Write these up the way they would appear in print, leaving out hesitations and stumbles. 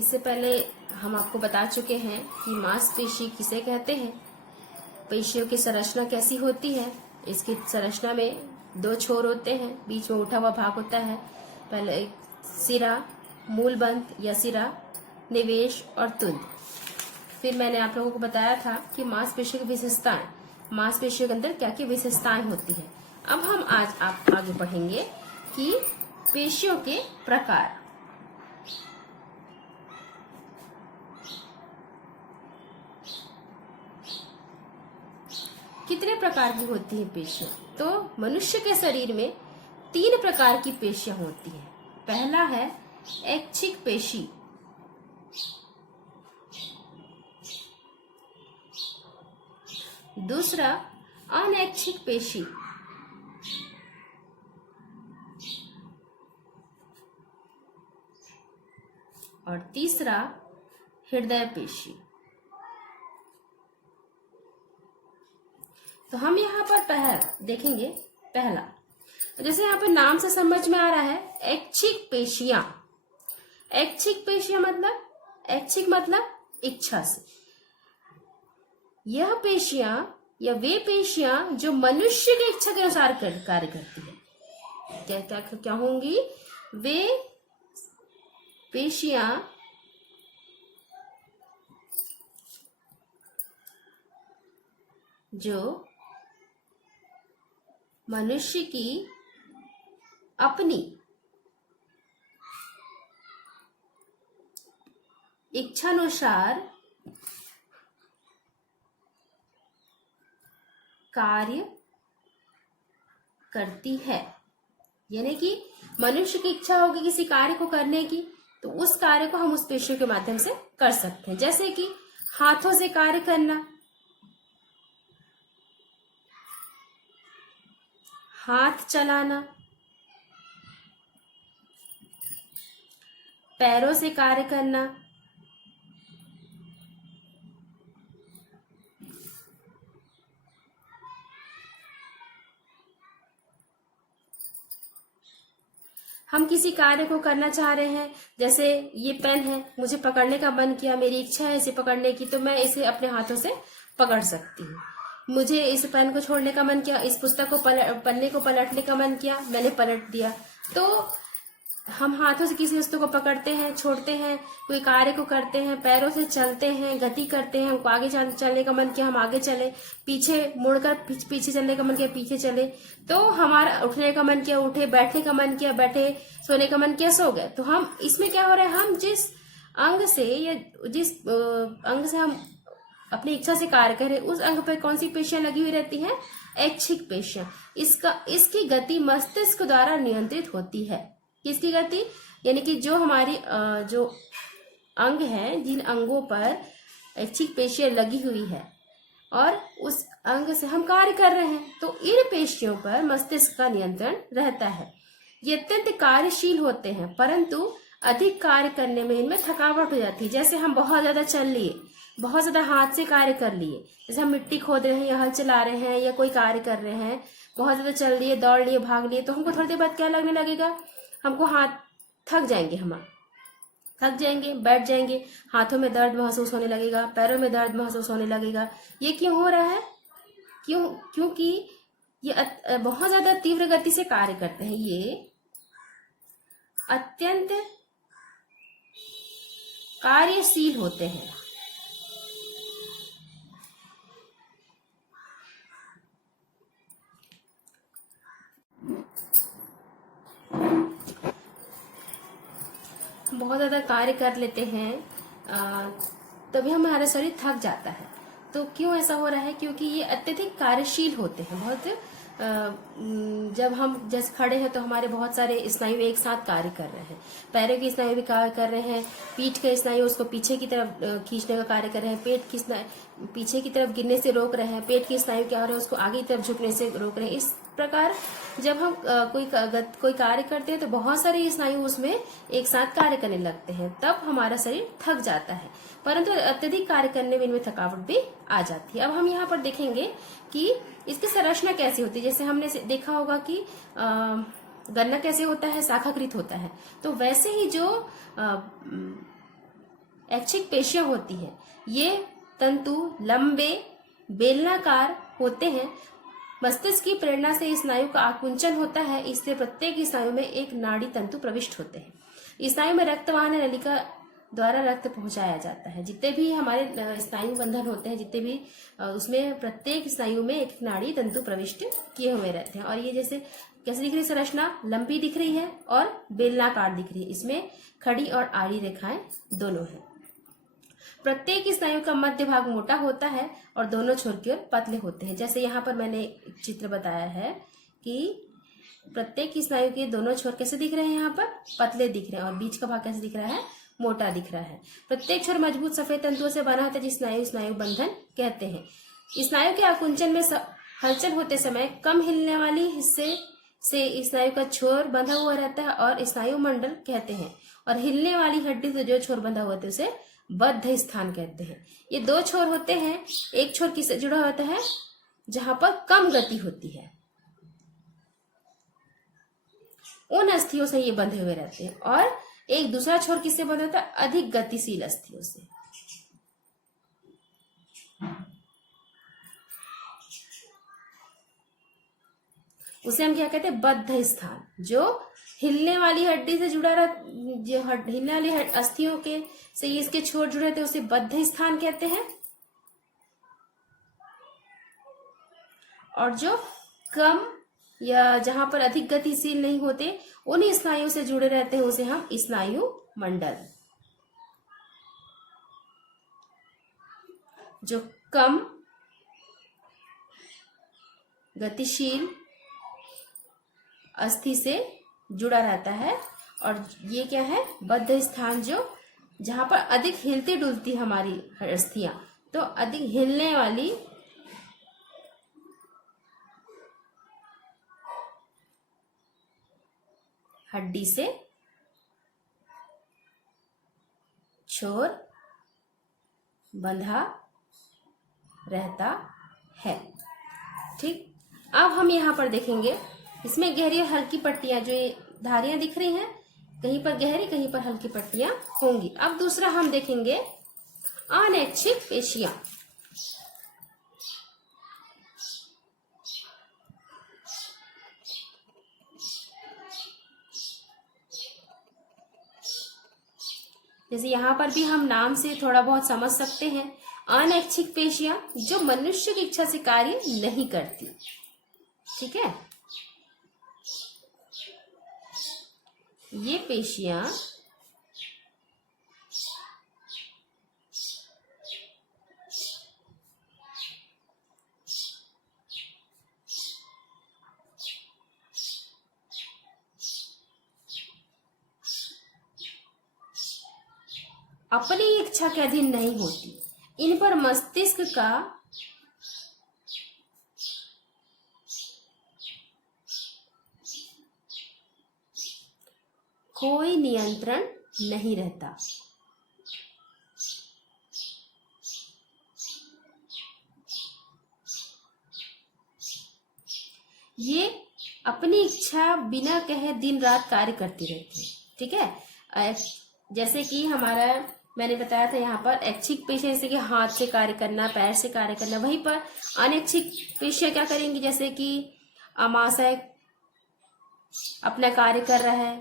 इससे पहले हम आपको बता चुके हैं कि मांसपेशी किसे कहते हैं, पेशियों की संरचना कैसी होती है। इसकी संरचना में दो छोर होते हैं, बीच में उठा हुआ भाग होता है। पहले एक सिरा, मूलबंध या सिरा, निवेश और तुंद। फिर मैंने आप लोगों को बताया था कि मांसपेशियों की विशेषताएं, मांसपेशियों के अंदर क्या क्या विशेषताएं होती है। अब हम आज आप आगे बढ़ेंगे कि पेशियों के प्रकार। कितने प्रकार की होती है पेशियां? तो मनुष्य के शरीर में 3 प्रकार की पेशियां होती हैं। पहला है ऐच्छिक पेशी, दूसरा अनैच्छिक पेशी, और तीसरा हृदय पेशी। तो हम यहाँ पर देखेंगे पहला, जैसे यहाँ पर नाम से समझ में आ रहा है ऐच्छिक पेशियां। ऐच्छिक पेशियां मतलब, ऐच्छिक मतलब इच्छा से। यह पेशियां या वे पेशियां जो मनुष्य की इच्छा के अनुसार कार्य करती है। क्या क्या क्या होंगी? वे पेशियां जो मनुष्य की अपनी इच्छानुसार कार्य करती है। यानी कि मनुष्य की इच्छा होगी किसी कार्य को करने की, तो उस कार्य को हम उस पेशियों के माध्यम से कर सकते हैं। जैसे कि हाथों से कार्य करना, हाथ चलाना, पैरों से कार्य करना, हम किसी कार्य को करना चाह रहे हैं, जैसे ये पेन है, मुझे पकड़ने का मन किया, मेरी इच्छा है इसे पकड़ने की, तो मैं इसे अपने हाथों से पकड़ सकती हूँ। मुझे इस पेन को छोड़ने का मन किया, इस पुस्तक को पन्ने को पलटने का मन किया, मैंने पलट दिया। तो हम हाथों से किसी वस्तु को पकड़ते हैं, छोड़ते हैं, कोई कार्य को करते हैं, पैरों से चलते हैं, गति करते हैं, हमको आगे चलने का मन किया हम आगे चले, पीछे मुड़कर पीछे चलने का मन किया पीछे चले। तो हमारा उठने का मन किया उठे, बैठने का मन किया बैठे, सोने का मन किया सो गए। तो हम इसमें क्या हो रहा है, हम जिस अंग से या जिस अंग से हम अपनी इच्छा से कार्य करें, उस अंग पर कौन सी पेशियां लगी हुई रहती हैं? ऐच्छिक पेशियां। इसकी गति मस्तिष्क द्वारा नियंत्रित होती है। किसकी गति? यानी कि जो हमारी जो अंग है, जिन अंगों पर ऐच्छिक पेशियां लगी हुई है और उस अंग से हम कार्य कर रहे हैं, तो इन पेशियों पर मस्तिष्क का नियंत्रण रहता है। ये अत्यंत कार्यशील होते हैं, परंतु अधिक कार्य करने में इनमें थकावट हो जाती है। जैसे हम बहुत ज्यादा चल लिए, बहुत ज्यादा हाथ से कार्य कर लिए, जैसे हम मिट्टी खोद रहे हैं या हल चला रहे हैं या कोई कार्य कर रहे हैं, बहुत ज्यादा चल लिए, दौड़ लिए, भाग लिए, तो हमको थोड़ी देर बाद क्या लगने लगेगा? हमको हाथ थक जाएंगे, थक जाएंगे, बैठ जाएंगे, हाथों में दर्द महसूस होने लगेगा, पैरों में दर्द महसूस होने लगेगा। ये क्यों हो रहा है? क्योंकि ये बहुत ज्यादा तीव्र गति से कार्य करते हैं। ये अत्यंत कार्यशील होते हैं। बहुत ज्यादा कार्य कर लेते हैं, तभी हमारा शरीर थक जाता है। तो क्यों ऐसा हो रहा है? क्योंकि ये अत्यधिक कार्यशील होते हैं। बहुत जब हम जैसे खड़े हैं तो हमारे बहुत सारे स्नायु एक साथ कार्य कर रहे हैं, पैरों की स्नायु भी कार्य कर रहे हैं, पीठ के स्नायु उसको पीछे की तरफ खींचने का कार्य कर रहे हैं, पेट की स्नायु पीछे की तरफ गिरने से रोक रहे हैं, पेट की स्नायु क्या हो रहा है उसको आगे की तरफ झुकने से रोक रहे हैं। इस प्रकार जब हम कोई कार्य करते हैं तो बहुत सारे स्नायु उसमें एक साथ कार्य करने लगते हैं, तब हमारा शरीर थक जाता है। परंतु अत्यधिक कार्य करने में इनमें थकावट भी आ जाती है। अब हम यहाँ पर देखेंगे कि इसकी संरचना कैसी होती है। जैसे हमने देखा होगा कि गन्ना कैसे होता है, शाखाकृत होता है, तो वैसे ही जो ऐच्छिक पेशियां होती है। ये तंतु लंबे बेलनाकार होते हैं। मस्तिष्क की प्रेरणा से स्नायु का आकुंचन होता है, इसलिए प्रत्येक स्नायु में एक नाड़ी तंतु प्रविष्ट होते हैं। स्नायु में रक्तवाहन नलिका द्वारा रक्त पहुंचाया जाता है। जितने भी हमारे स्नायु बंधन होते हैं, जितने भी उसमें प्रत्येक स्नायु में एक नाड़ी तंतु प्रविष्ट किए हुए रहते हैं। और ये जैसे कैसे दिख रही संरचना, लंबी दिख रही है और बेलनाकार दिख रही है। इसमें खड़ी और आड़ी रेखाएं दोनों है। प्रत्येक स्नायु का मध्य भाग मोटा होता है और दोनों छोर की ओर पतले होते हैं। जैसे यहाँ पर मैंने एक चित्र बताया है कि प्रत्येक स्नायु के दोनों छोर कैसे दिख रहे हैं, यहाँ पर पतले दिख रहे हैं और बीच का भाग कैसे दिख रहा है, मोटा दिख रहा है। प्रत्येक छोर मजबूत सफेद तंतुओं से बना होता है, जिस स्नायु बंधन कहते हैं। स्नायु के आकुंचन में हलचल होते समय कम हिलने वाली हिस्से से स्नायु का छोर बंधा हुआ रहता है और स्नायु मंडल कहते हैं, और हिलने वाली हड्डी से जो छोर बंधा हुआ होता है उसे बद्ध स्थान कहते हैं। ये दो छोर होते हैं, एक छोर किससे जुड़ा होता है, जहां पर कम गति होती है, उन अस्थियों से ये बंधे हुए रहते हैं, और एक दूसरा छोर किससे बंधा होता है, अधिक गतिशील अस्थियों से। उसे हम क्या कहते हैं, बद्ध स्थान। जो हिलने वाली हड्डी से जुड़ा रहा, जो हिलने वाली अस्थियों के से इसके छोर जुड़े रहते हैं उसे बद्ध स्थान कहते हैं। और जो कम या जहां पर अधिक गतिशील नहीं होते, उन स्नायु से जुड़े रहते हैं उसे हम स्नायु मंडल। जो कम गतिशील अस्थि से जुड़ा रहता है, और ये क्या है, बद्ध स्थान, जो जहां पर अधिक हिलती डुलती हमारी अस्थियां, तो अधिक हिलने वाली हड्डी से छोर बंधा रहता है। ठीक, अब हम यहाँ पर देखेंगे, इसमें गहरी और हल्की पट्टियां, जो ये धारियां दिख रही हैं, कहीं पर गहरी कहीं पर हल्की पट्टियां होंगी। अब दूसरा हम देखेंगे अनैच्छिक पेशियां। जैसे यहाँ पर भी हम नाम से थोड़ा बहुत समझ सकते हैं, अनैच्छिक पेशियां जो मनुष्य की इच्छा से कार्य नहीं करती। ठीक है, ये पेशियां अपनी इच्छा के अधीन नहीं होती। इन पर मस्तिष्क का कोई नियंत्रण नहीं रहता। ये अपनी इच्छा बिना कहे दिन रात कार्य करती रहती है। ठीक है, जैसे कि हमारा मैंने बताया था यहाँ पर ऐच्छिक पेशियां, जैसे कि हाथ से कार्य करना, पैर से कार्य करना, वहीं पर अनैच्छिक पेशियां क्या करेंगी, जैसे कि आमाशय अपना कार्य कर रहा है,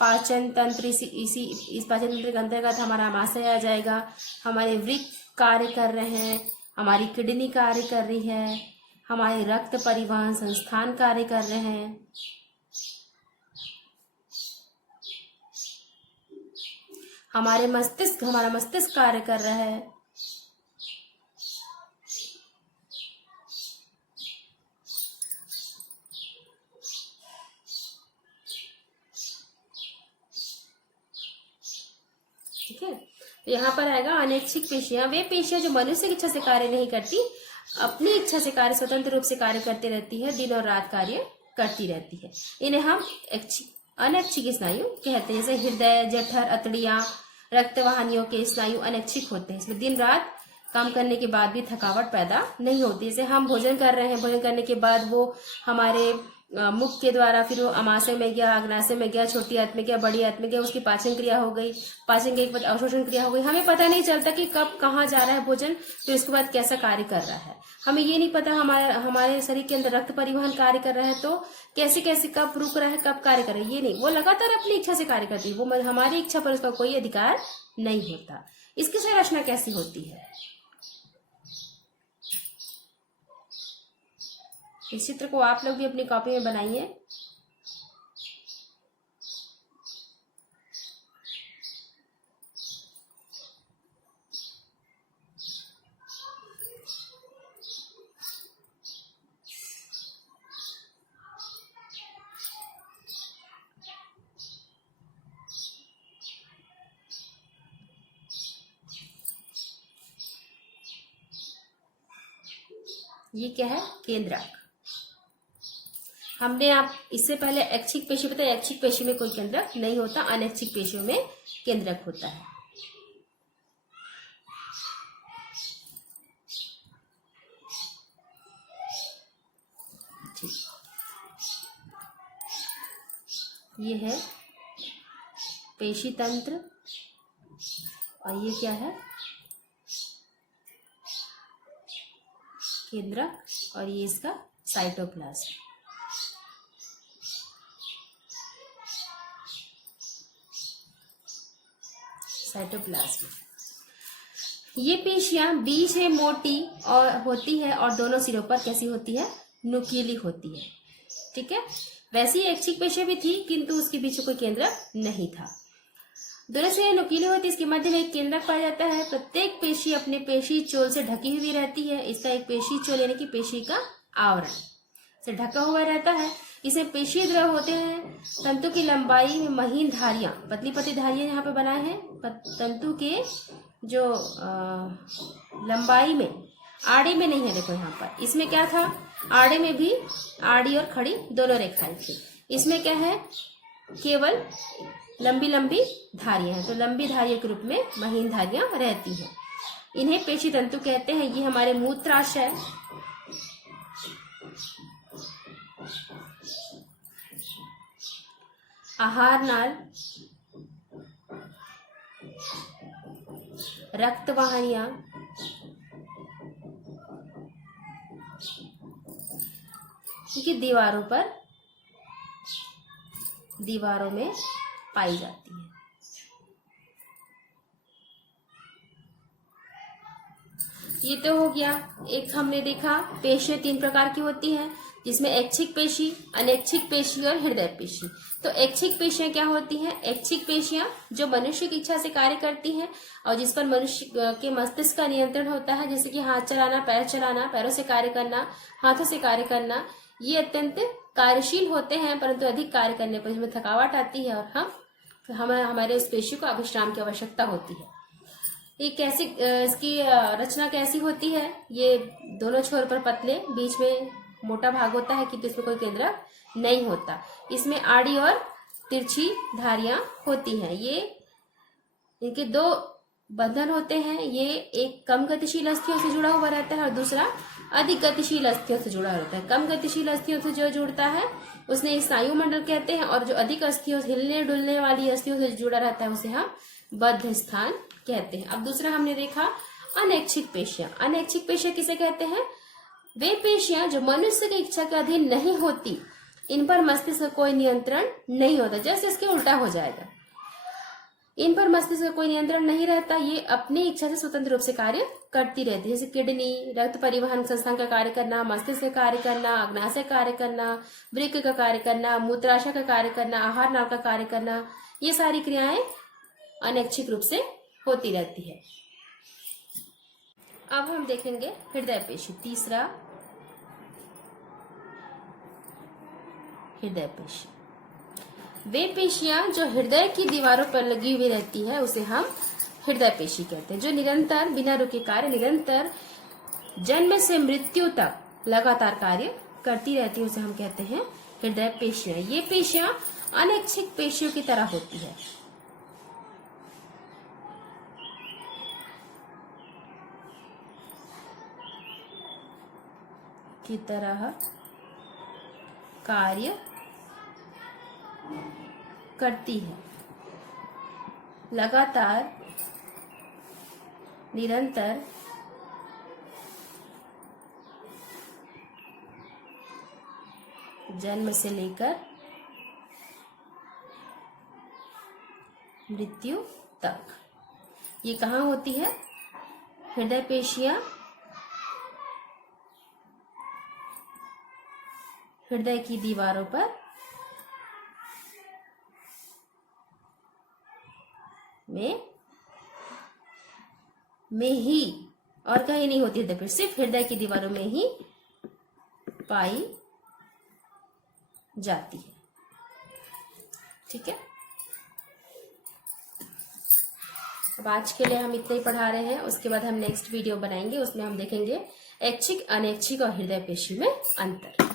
पाचन तंत्र, इस पाचन तंत्र के अंतर्गत हमारा आमाशय आ जाएगा, हमारे वृक्क कार्य कर रहे हैं, हमारी किडनी कार्य कर रही है, हमारे रक्त परिवहन संस्थान कार्य कर रहे हैं, हमारा मस्तिष्क कार्य कर रहा है। ठीक है, तो यहाँ पर आएगा अनैच्छिक पेशियां, वे पेशियां जो मनुष्य की इच्छा से कार्य नहीं करती, अपनी इच्छा से कार्य स्वतंत्र रूप से कार्य करती रहती है, दिन और रात कार्य करती रहती है। इन्हें हम अनैच्छिक स्नायु कहते हैं। जैसे हृदय, जठर, अतड़ियां, रक्तवाहिनियों के स्नायु अनैच्छिक होते हैं। इसमें दिन रात काम करने के बाद भी थकावट पैदा नहीं होती। जैसे हम भोजन कर रहे हैं, भोजन करने के बाद वो हमारे मुख के द्वारा, फिर वो अमाशय में गया, अग्नाशय में गया, छोटी आंत में गया, बड़ी आंत में गया, उसकी पाचन क्रिया हो गई, पाचन के बाद अवशोषण क्रिया हो गई। हमें पता नहीं चलता कि कब कहाँ जा रहा है भोजन, फिर उसके बाद कैसा कार्य कर रहा है। हमें ये नहीं पता हमारे शरीर के अंदर रक्त परिवहन कार्य कर रहा है तो कैसे कैसे कब रुक रहा है, कब कार्य कर रहा है, ये नहीं। वो लगातार अपनी इच्छा से कार्य करती है, वो हमारी इच्छा पर उसका कोई अधिकार नहीं होता। इसकी संरचना कैसी होती है? इस चित्र को आप लोग भी अपनी कॉपी में बनाइए। ये क्या है? केंद्रक। हमने आप इससे पहले ऐच्छिक पेशी बताया, ऐच्छिक पेशी में कोई केंद्रक नहीं होता, अनैच्छिक पेशियों में केंद्रक होता है। ठीक, ये है पेशी तंत्र और ये क्या है? केंद्रक, और ये इसका साइटोप्लाज्म। साइटोप्लाज्म। ये पेशियां बीच में मोटी और होती है और दोनों सिरों पर कैसी होती है? नुकीली होती है। ठीक है, वैसी ऐच्छिक पेशियां भी थी किंतु उसके बीच कोई केंद्रक नहीं था। दोनों से नुकीली होती है, इसके मध्य में एक केंद्रक पाया जाता है। प्रत्येक पेशी अपने पेशी चोल से ढकी हुई रहती है। इसका एक पेशी चोल यानी कि पेशी का आवरण से ढका हुआ रहता है। इसमें पेशी द्रव होते हैं। तंतु की लंबाई में महीन धारियां, पतली पतली धारियां यहाँ पे बनाए हैं। तंतु के जो लंबाई में, आड़े में नहीं है, देखो यहाँ पर इसमें क्या था, आड़े में भी आड़ी और खड़ी दोनों रेखाएं थी। इसमें क्या है, केवल लंबी लंबी धारियां हैं, तो लंबी धारियों के रूप में महीन धारियां रहती हैं। इन्हें पेशी तंतु कहते हैं। ये हमारे मूत्राशय, आहार नाल, रक्त वाहिनियां, की दीवारों में पाई जाती है। ये तो हो गया। एक हमने देखा पेशियां 3 प्रकार की होती हैं, जिसमें ऐच्छिक पेशी, अनैच्छिक पेशी और हृदय पेशी। तो ऐच्छिक पेशियां क्या होती हैं? ऐच्छिक पेशियां जो मनुष्य की इच्छा से कार्य करती हैं और जिस पर मनुष्य के मस्तिष्क का नियंत्रण होता है, जैसे कि हाथ चलाना, पैर चलाना, पैरों से कार्य करना, हाथों से कार्य करना। ये अत्यंत कार्यशील होते हैं, परंतु अधिक कार्य करने पर इसमें थकावट आती है और हमारे उस पेशी को विश्राम की आवश्यकता होती है। ये कैसी, इसकी रचना कैसी होती है? ये दोनों छोर पर पतले, बीच में मोटा भाग होता है किंतु इसमें कोई केंद्रक नहीं होता। इसमें आड़ी और तिरछी धारियां होती हैं। ये इनके 2 बंधन होते हैं। ये एक कम गतिशील अस्थियों से जुड़ा हुआ रहता है और दूसरा अधिक गतिशील अस्थियों से जुड़ा रहता है। कम गतिशील अस्थियों से जो जुड़ता है उसने स्नायु मंडल कहते हैं, और जो अधिक अस्थियों, हिलने डुलने वाली अस्थियों से जुड़ा रहता है उसे हम बद्ध स्थान कहते हैं। अब दूसरा हमने देखा अनैच्छिक पेशियां। अनैच्छिक पेशियां किसे कहते हैं? वे पेशियां जो मनुष्य की इच्छा के अधीन नहीं होती, इन पर मस्तिष्क का कोई नियंत्रण नहीं होता। जैसे इसके उल्टा हो जाएगा, इन पर मस्तिष्क का कोई नियंत्रण नहीं रहता, ये अपनी इच्छा से स्वतंत्र रूप से कार्य करती रहती है। जैसे किडनी, रक्त परिवहन संस्थान का कार्य करना, मस्तिष्क का कार्य करना, अग्नाशय कार्य करना, वृक्क का कार्य करना, मूत्राशय का कार्य करना, आहार नाल का कार्य करना, ये सारी क्रियाएं अनैच्छिक रूप से होती रहती है। अब हम देखेंगे हृदय पेशी। तीसरा, हृदय पेशी। वे पेशियां जो हृदय की दीवारों पर लगी हुई रहती है उसे हम हृदय पेशी कहते हैं। जो निरंतर बिना रुके कार्य, निरंतर जन्म से मृत्यु तक लगातार कार्य करती रहती है, उसे हम कहते हैं हृदय पेशियां। ये पेशियां अनैच्छिक पेशियों की तरह होती है। कार्य करती है। लगातार, निरंतर, जन्म से लेकर मृत्यु तक। ये कहाँ होती है? हृदय पेशियां हृदय की दीवारों पर में ही, और कहीं नहीं होती हृदय पेशी, सिर्फ हृदय की दीवारों में ही पाई जाती है। ठीक है, अब आज के लिए हम इतना ही पढ़ा रहे हैं। उसके बाद हम नेक्स्ट वीडियो बनाएंगे, उसमें हम देखेंगे ऐच्छिक, अनैच्छिक और हृदय पेशी में अंतर।